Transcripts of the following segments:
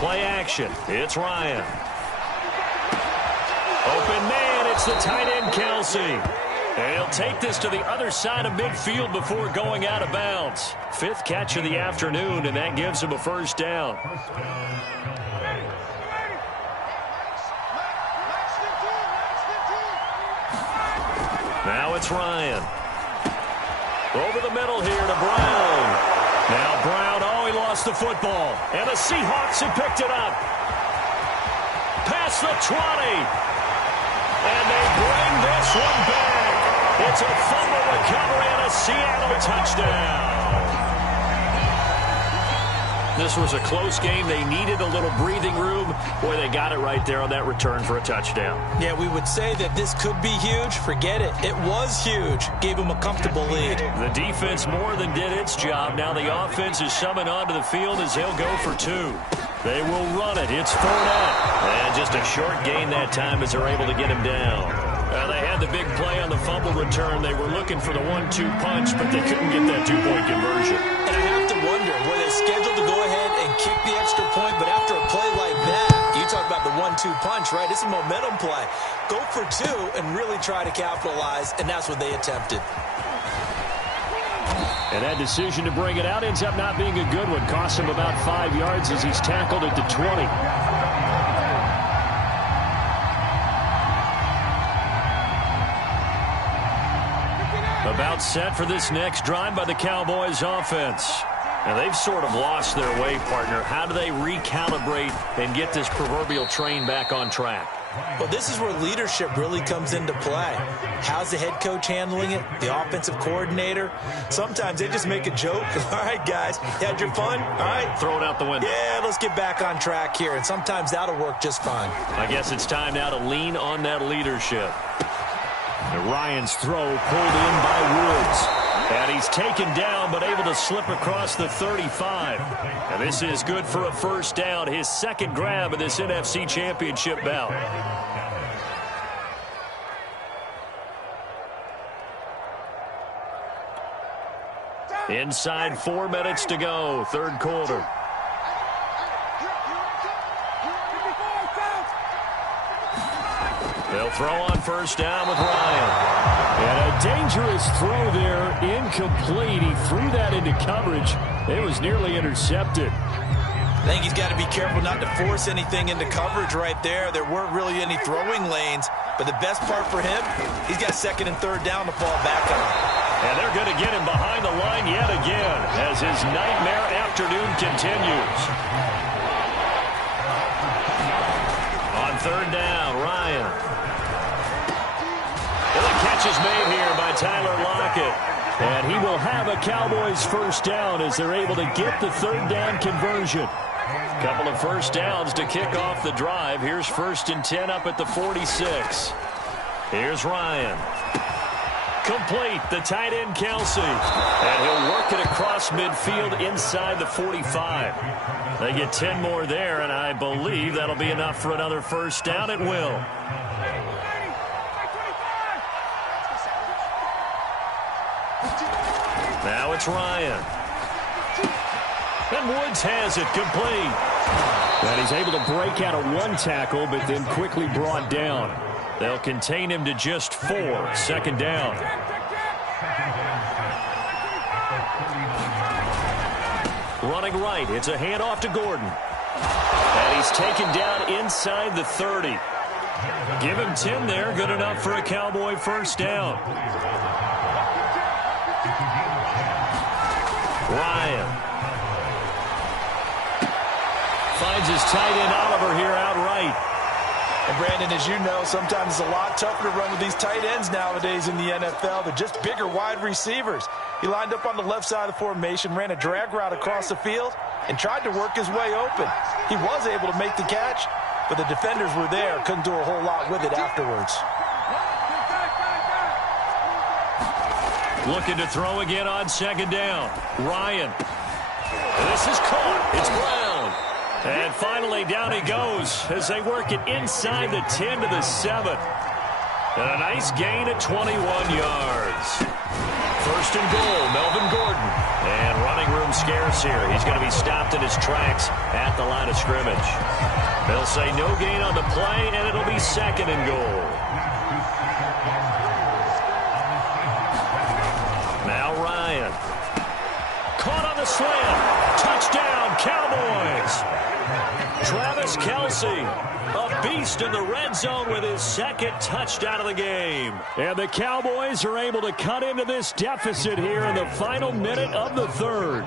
Play action. It's Ryan. Open man. It's the tight end, Kelsey. And he'll take this to the other side of midfield before going out of bounds. 5th catch of the afternoon, and that gives him a first down. Now it's Ryan. Over the middle here to Brown. Now Brown, he lost the football. And the Seahawks have picked it up. Past the 20. And they bring this one back. It's a fumble recovery and a Seattle touchdown. This was a close game. They needed a little breathing room. Boy, they got it right there on that return for a touchdown. Yeah, we would say that this could be huge. Forget it. It was huge. Gave them a comfortable lead. The defense more than did its job. Now the offense is summoned onto the field as they'll go for 2. They will run it. It's Fournette. And just a short gain that time as they're able to get him down. They had the big play on the fumble return. They were looking for the 1-2 punch, but they couldn't get that 2-point conversion. And I have to wonder, were they scheduled to go ahead and kick the extra point, but after a play like that, you talk about the 1-2 punch, right? It's a momentum play. Go for 2 and really try to capitalize, and that's what they attempted. And that decision to bring it out ends up not being a good one. Costs him about 5 yards as he's tackled at the 20. About set for this next drive by the Cowboys offense. Now they've sort of lost their way, partner. How do they recalibrate and get this proverbial train back on track? Well, this is where leadership really comes into play. How's the head coach handling it? The offensive coordinator? Sometimes they just make a joke. All right, guys, you had your fun? All right. Throw it out the window. Yeah, let's get back on track here. And sometimes that'll work just fine. I guess it's time now to lean on that leadership. And Ryan's throw pulled in by Woods. And he's taken down but able to slip across the 35. And this is good for a first down. His second grab of this NFC Championship bout. Inside 4 minutes to go, third quarter. They'll throw on first down with Ryan. And a dangerous throw there, incomplete. He threw that into coverage. It was nearly intercepted. I think he's got to be careful not to force anything into coverage right there. There weren't really any throwing lanes. But the best part for him, he's got second and third down to fall back on. And they're going to get him behind the line yet again as his nightmare afternoon continues. On third down, Ryan. And the catch is made here by Tyler Lockett. And he will have a Cowboys first down as they're able to get the third down conversion. Couple of first downs to kick off the drive. Here's 1st and 10 up at the 46. Here's Ryan. Complete, the tight end Kelsey. And he'll work it across midfield inside the 45. They get 10 more there, and I believe that'll be enough for another first down. It will. Now it's Ryan. And Woods has it complete. And he's able to break out of 1 tackle, but then quickly brought down. They'll contain him to just 4. Second down. Running right. It's a handoff to Gordon. And he's taken down inside the 30. Give him 10 there. Good enough for a Cowboy first down. Ryan. Finds his tight end Oliver here outright. And Brandon, as you know, sometimes it's a lot tougher to run with these tight ends nowadays in the NFL. They're just bigger wide receivers. He lined up on the left side of the formation, ran a drag route across the field, and tried to work his way open. He was able to make the catch, but the defenders were there. Couldn't do a whole lot with it afterwards. Looking to throw again on second down. Ryan. This is caught. It's Brown. And finally down he goes as they work it inside the 10 to the 7. And a nice gain at 21 yards. First and goal, Melvin Gordon. And running room scarce here. He's going to be stopped in his tracks at the line of scrimmage. They'll say no gain on the play, and it'll be 2nd and goal. Now Ryan. Caught on the slam. Touchdown, Cowboys. Travis Kelce, a beast in the red zone with his 2nd touchdown of the game. And the Cowboys are able to cut into this deficit here in the final minute of the 3rd.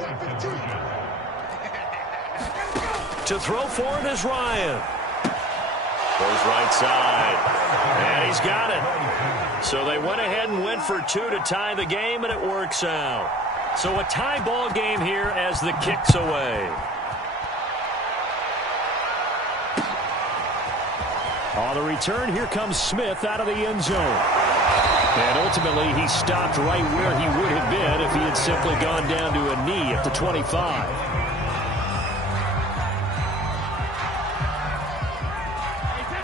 To throw for it is Ryan. Goes right side. And he's got it. So they went ahead and went for 2 to tie the game, and it works out. So a tie ball game here as the kick's away. On the return, here comes Smith out of the end zone. And ultimately, he stopped right where he would have been if he had simply gone down to a knee at the 25.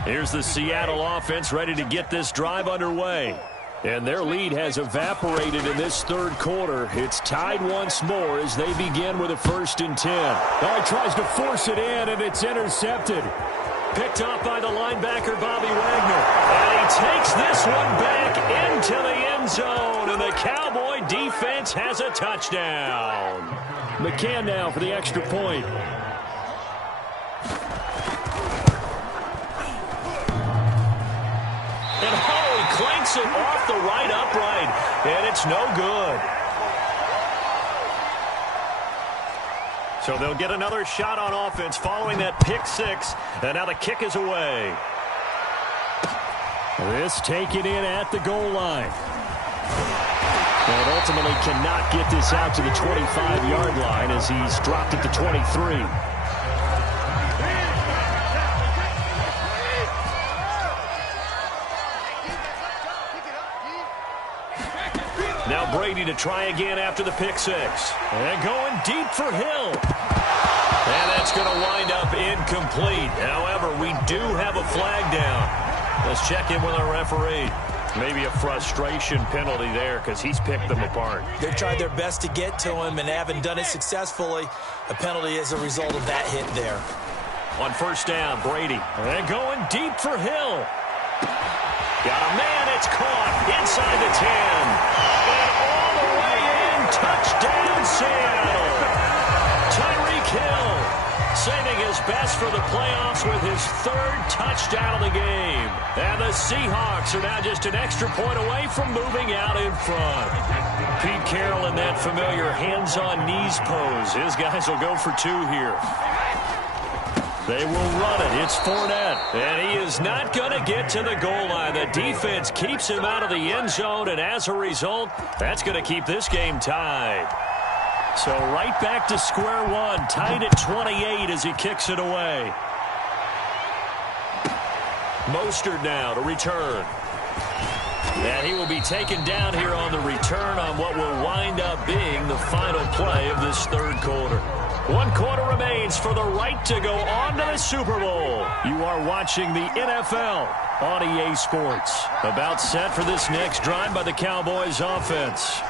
Here's the Seattle offense ready to get this drive underway. And their lead has evaporated in this 3rd quarter. It's tied once more as they begin with a 1st and 10. Now he tries to force it in, and it's intercepted. Picked up by the linebacker, Bobby Wagner. And he takes this one back into the end zone. And the Cowboy defense has a touchdown. McCann now for the extra point. And he clanks it off the right upright. And it's no good. So they'll get another shot on offense following that pick 6. And now the kick is away. This taken in at the goal line. And ultimately cannot get this out to the 25-yard line as he's dropped at the 23. Now Brady to try again after the pick 6. And going deep for Hill. And that's going to wind up incomplete. However, we do have a flag down. Let's check in with our referee. Maybe a frustration penalty there because he's picked them apart. They've tried their best to get to him and haven't done it successfully. A penalty as a result of that hit there. On 1st down, Brady. And going deep for Hill. Got a man, it's caught inside the 10. And all the way in, touchdown Seattle. Tyreek Hill saving his best for the playoffs with his 3rd touchdown of the game. And the Seahawks are now just an extra point away from moving out in front. Pete Carroll in that familiar hands-on-knees pose. His guys will go for 2 here. They will run it. It's Fournette. And he is not going to get to the goal line. The defense keeps him out of the end zone, and as a result, that's going to keep this game tied. So right back to square one, tied at 28 as he kicks it away. Mostert now to return. And he will be taken down here on the return on what will wind up being the final play of this 3rd quarter. 1 quarter remains for the right to go on to the Super Bowl. You are watching the NFL on EA Sports. About set for this next drive by the Cowboys offense.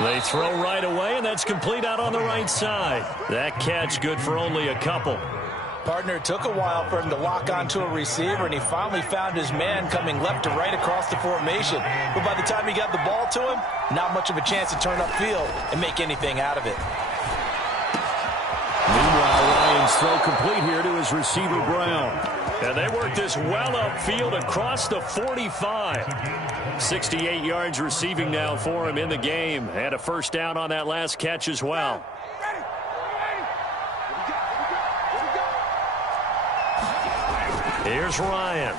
They throw right away, and that's complete out on the right side. That catch good for only a couple. Partner, it took a while for him to lock onto a receiver, and he finally found his man coming left to right across the formation. But by the time he got the ball to him, not much of a chance to turn upfield and make anything out of it. Meanwhile, Ryan's throw complete here to his receiver, Brown. And they work this well upfield across the 45. 68 yards receiving now for him in the game. And a 1st down on that last catch as well. Here's Ryan.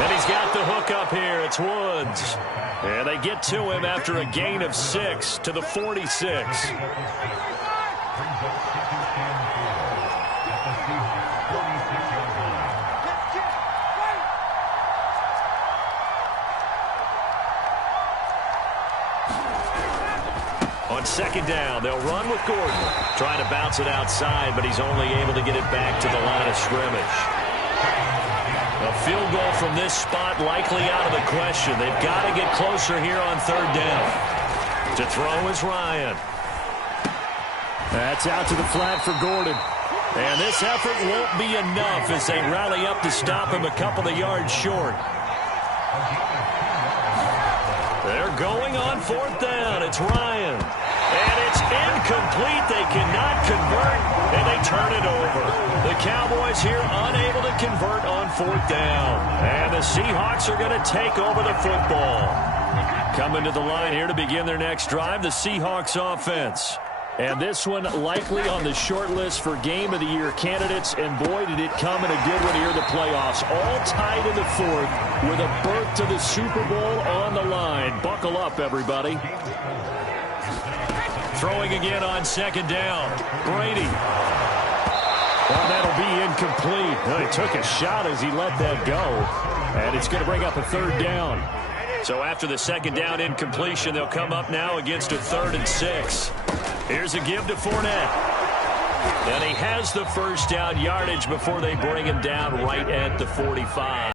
And he's got the hook up here. It's Woods. And they get to him after a gain of 6 to the 46. On 2nd down, they'll run with Gordon. Trying to bounce it outside, but he's only able to get it back to the line of scrimmage. A field goal from this spot likely out of the question. They've got to get closer here on 3rd down. To throw is Ryan. That's out to the flat for Gordon. And this effort won't be enough as they rally up to stop him a couple of yards short. They're going on fourth down. It's Ryan. And it's incomplete. They cannot convert, and they turn it over. The Cowboys here unable to convert on fourth down. And the Seahawks are going to take over the football. Coming to the line here to begin their next drive, the Seahawks offense. And this one likely on the short list for Game of the Year candidates. And boy, did it come in a good one here in the playoffs. All tied in the fourth with a berth to the Super Bowl on the line. Buckle up, everybody. Throwing again on second down. Brady. Well, that'll be incomplete. Well, he took a shot as he let that go. And it's going to bring up a third down. So after the second down incompletion, they'll come up now against a 3rd and 6. Here's a give to Fournette. And he has the first down yardage before they bring him down right at the 45.